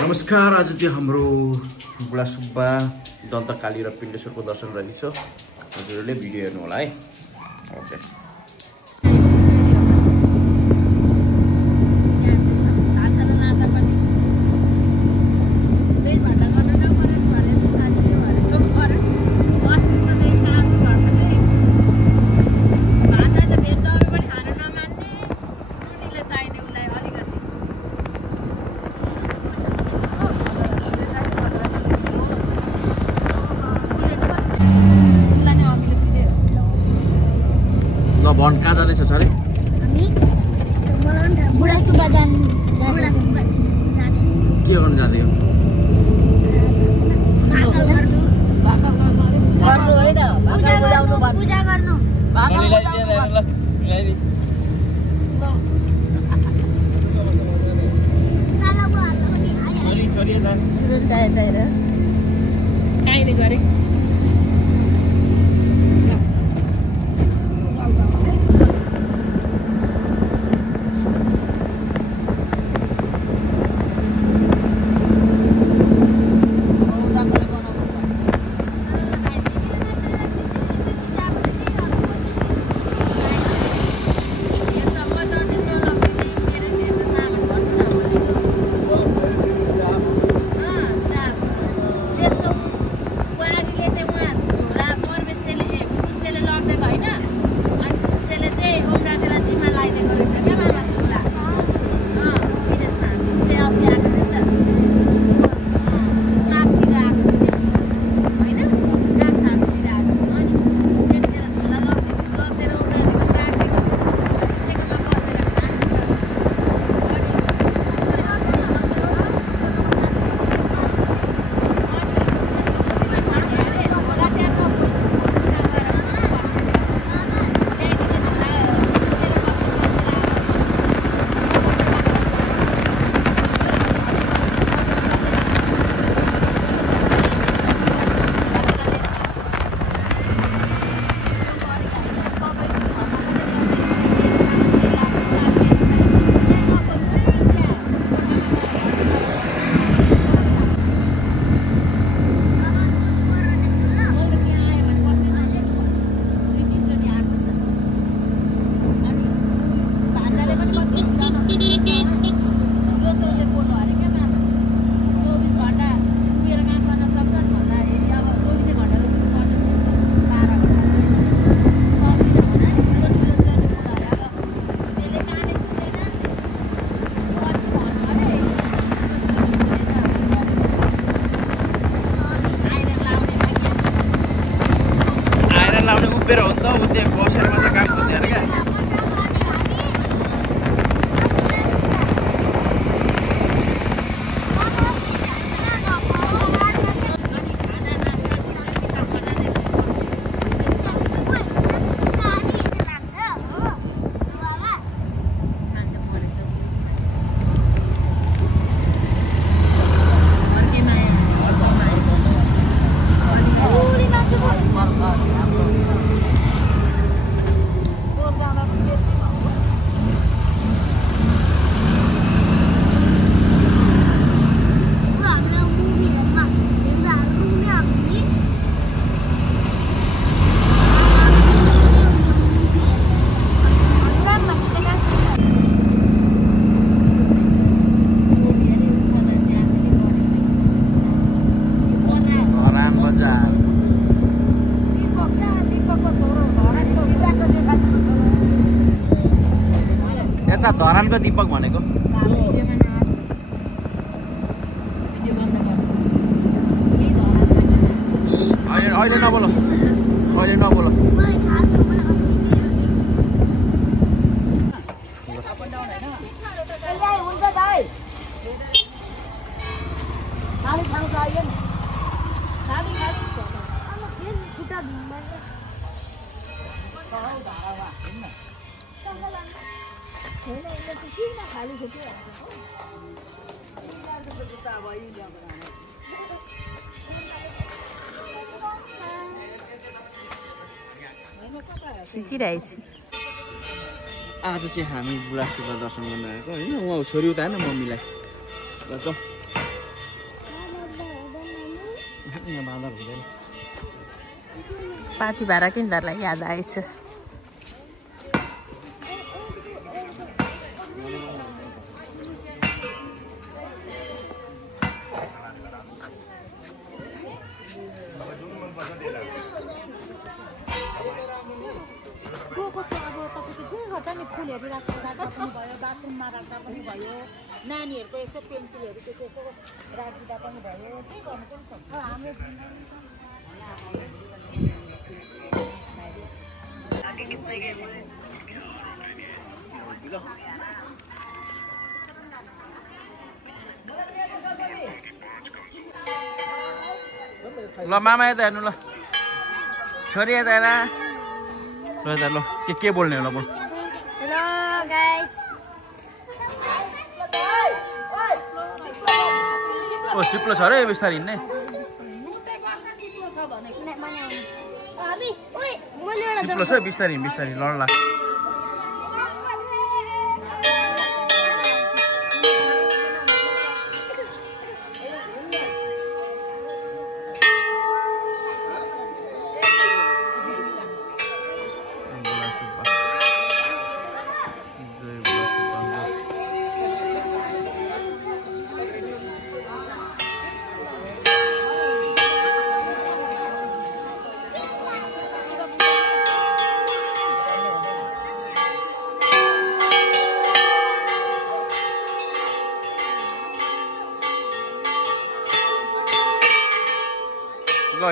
नमस्कार। आज चाहिँ हाम्रो बुढा सुब्बा दन्तकाली र पिण्डेश्वरको दर्शन रहेछ। हजुरहरूले भिडियो हेर्नु होला है। ओके। भन कहाँ जाँदैछ अरे? हामी बुढा सुब्बा के गर्नु जाँदैछौ? पूजा गर्नु। उभिएर हो नि त, उ त्यहाँ बसेर मात्रै काम गर्दैन क्या। यता धरानको दीपक भनेको अहिले नबोल, अहिले नबोल। आज चाहिँ हामी बुढा सुब्बा दर्शन गर्न आएको होइन। उहाँ छोरी उता होइन मम्मीलाई। पाती भाडा किन्दाहरूलाई याद आएछ फुलहरू राख्दा पनि भयो बाथरुममा राख्दा पनि भयो नानीहरूको यसो पेन्सिलहरू के के राखिदिँदा पनि भयो के गर्नु पनि सक्छ हाम्रो ल मामा यता हेर्नु ल छोरी यता हेर ल यता ल के बोल्ने होला बोल हेलो गाइस ओ चिप्लो छ रे बिस्तारै हिँड्ने चिप्लो छ बिस्तारै लड्ला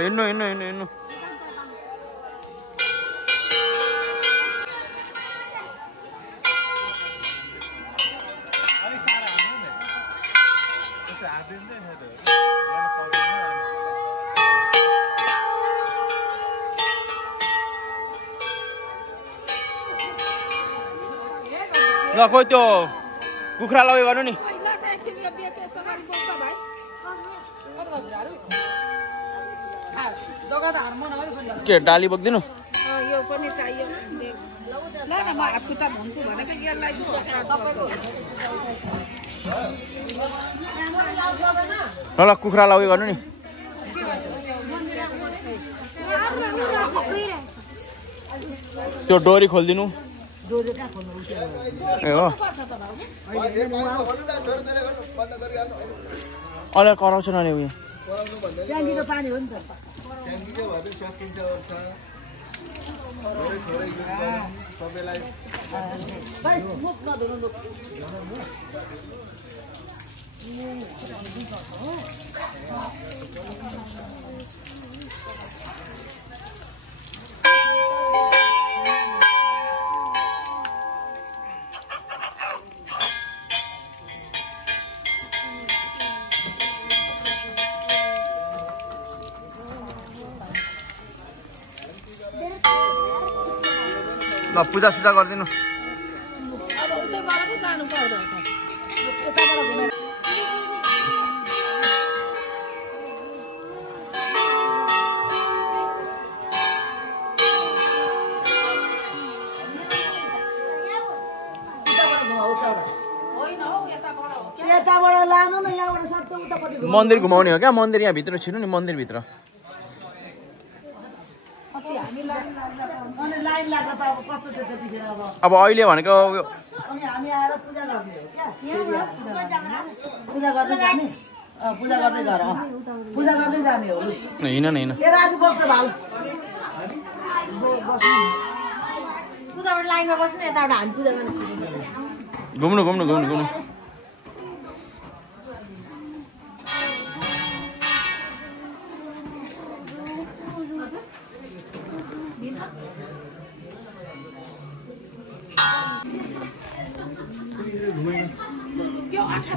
हिँड्नु ल खोइ त्यो कुखुरा लगे गर्नु नि के डाली बोक्दिनु यो पनि चाहियो ल न म हातखुट्टा भन्छु भनेको यसलाई ल कुखुरा लगे गर्नु नि त्यो डोरी खोलिदिनु ए हो अलि कराउँछ न उयो ट्याङ्कीको पानी हो नि त ल पूजा सुजा गरिदिनु मन्दिर घुमाउने हो क्या मन्दिर यहाँ भित्र छिर्नु नि मन्दिर भित्र अब अहिले भनेको हिँड न हिँड घुम्नु घुम्नु घुम्नु घुम्नु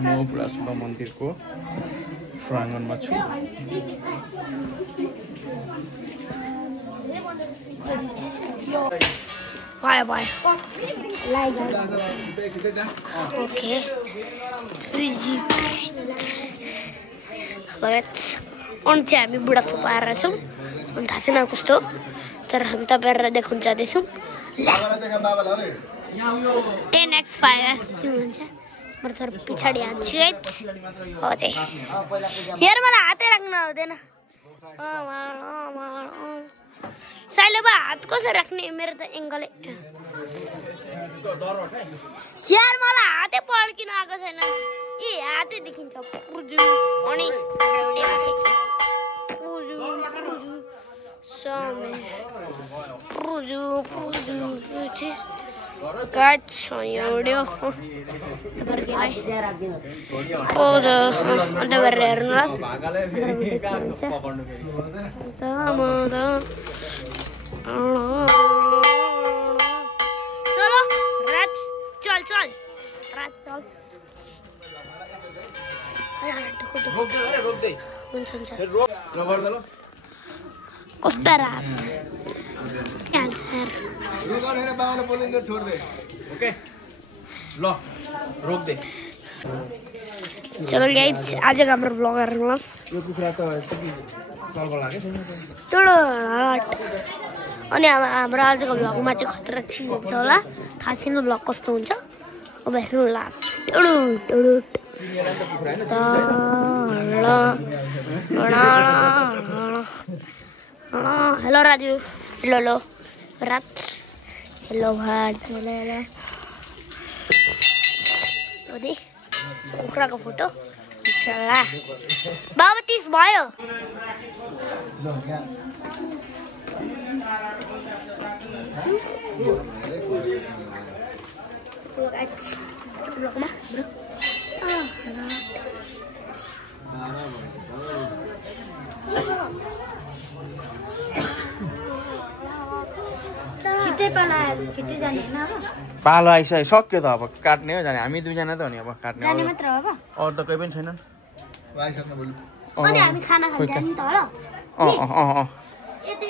म बुढासुब्बा मन्दिरको प्राङ्गणमा छु अनि चाहिँ हामी बुढासुब्बा आएर छौँ अनि थाहा छैन कस्तो तर हामी तपाईँहरूलाई देखाउन जाँदैछौँ 10x5 हुन्छ म थोरै पछाडि हान्छु है हो चाहिँ हेर मलाई हातै राख्न हुँदैन साइलेबा हात कसरी राख्ने मेरो त एङ्गलै यार मलाई हातै पड्किन आएको छैन ए हातै देखिन्छ पुजु अनि पुजु पुजु समय पुजु पुजु पुजु काच एउट्यो तपाईँहरूलाई पुजु अन्त गरेर हेर्नुहोस् चलो राज चल चल राज चल कस्ता रात चलो गाइस आजको हाम्रो ब्लग हेर्नुहोस् अनि हाम्रो आजको ब्लगमा चाहिँ खतरा चिज हुन्छ होला थाहा छैन ब्लग कस्तो हुन्छ अब हेर्नु लास्ट हेलो राजु हेलो रात हेलो भाट अनि कुखुराको फोटो बाबा 30 भयो छिट्टै छिट्टै जाने हैन अब पालो आइसक्यो सक्यो त अब काट्ने हो जाने हामी दुईजना त हो नि अब काट्ने जाने मात्र हो अब अरू त कोही पनि छैनन् अनि हामी खाना खान जाने त होला यति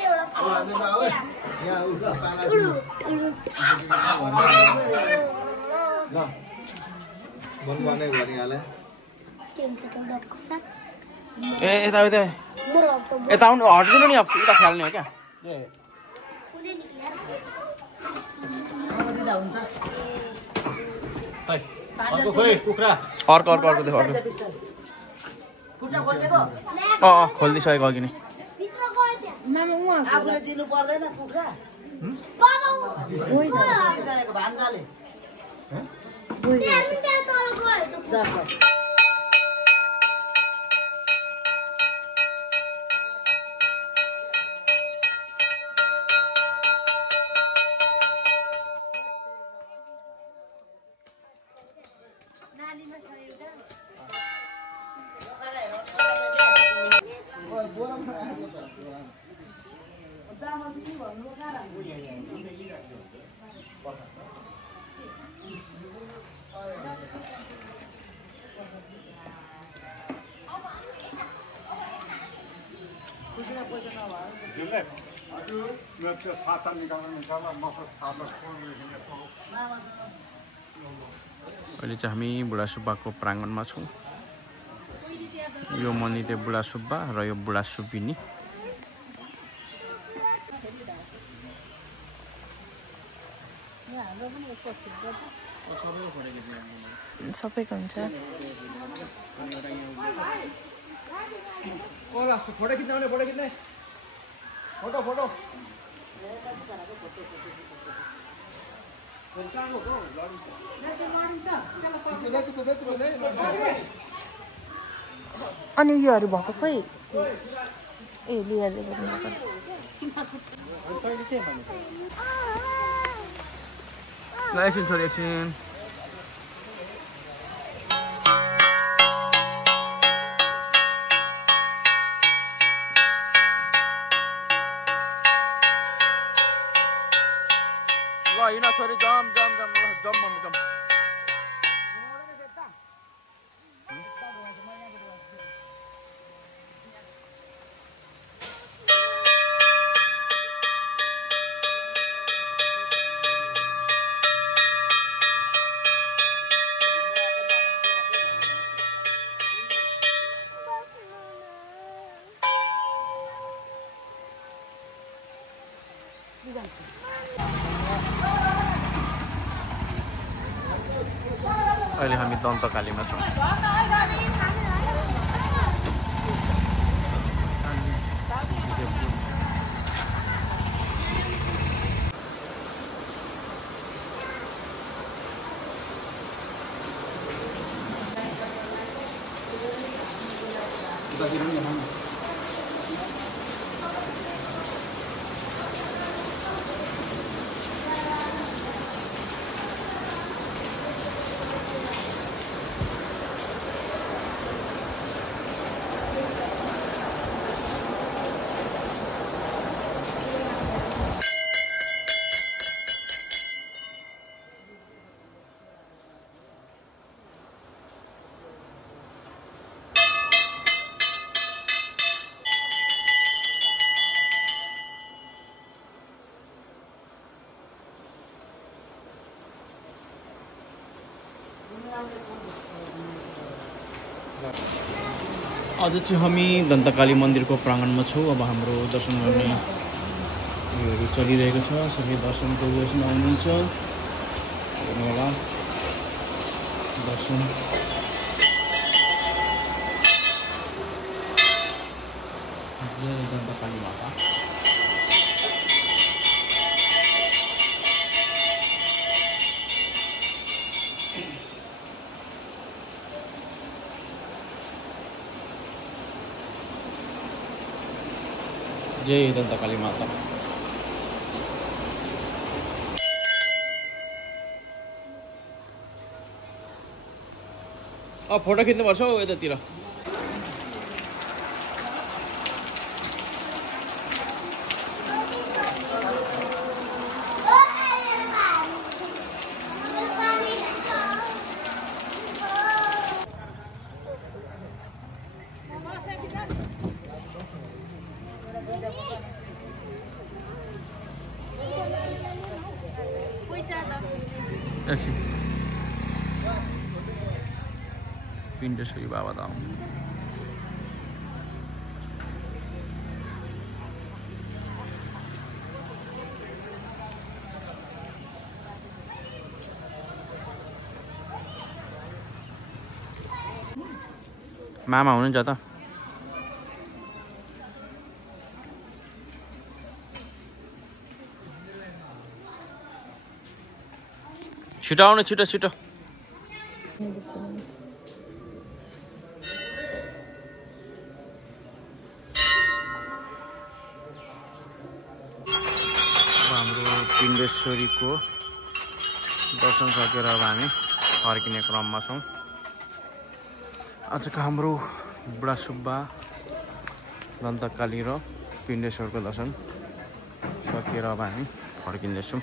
ए यता यता आउनु हट्दिनु नि अब उता खेल्ने हो क्या अर्को देखो खोलिदिइसकेको अघि नै आफूले दिनु पर्दैन कुखुरा भान्जाले अहिले चाहिँ हामी बुढा सुब्बाको प्राङ्गणमा छौँ यो मन्दिर बुढा सुब्बा र यो बुढा सुब्बिनी सबैको हुन्छ फोटो खिच्ने फोटो अनि योहरू भएको खोइ ए लिएर एकछिन छोरी एकछिन ल हिँड छोरी जम मम्मी जम अहिले हामी दन्तकालीमा छौँ। आज चाहिँ हामी दन्तकाली मन्दिरको प्राङ्गणमा छौँ। अब हाम्रो दर्शन गर्ने उयोहरू चलिरहेको छ। सबै दर्शनको उयोसँग आउनुहुन्छ, हेर्नु होला दर्शन। जय दन्तकाली माता। जय दन्तकाली माता। अब फोटो खिच्नुपर्छ हौ यतातिर। पिण्डेश्वरी बाबा धाम। मामा हुनुहुन्छ त? छिटो आउनु, छिटो छिटो। पिण्डेश्वरीको दर्शन सकेर अब हामी फर्किने क्रममा छौँ। आजको हाम्रो बुढा सुब्बा, दन्तकाली र पिण्डेश्वरको दर्शन सकेर अब हामी फर्किँदैछौँ।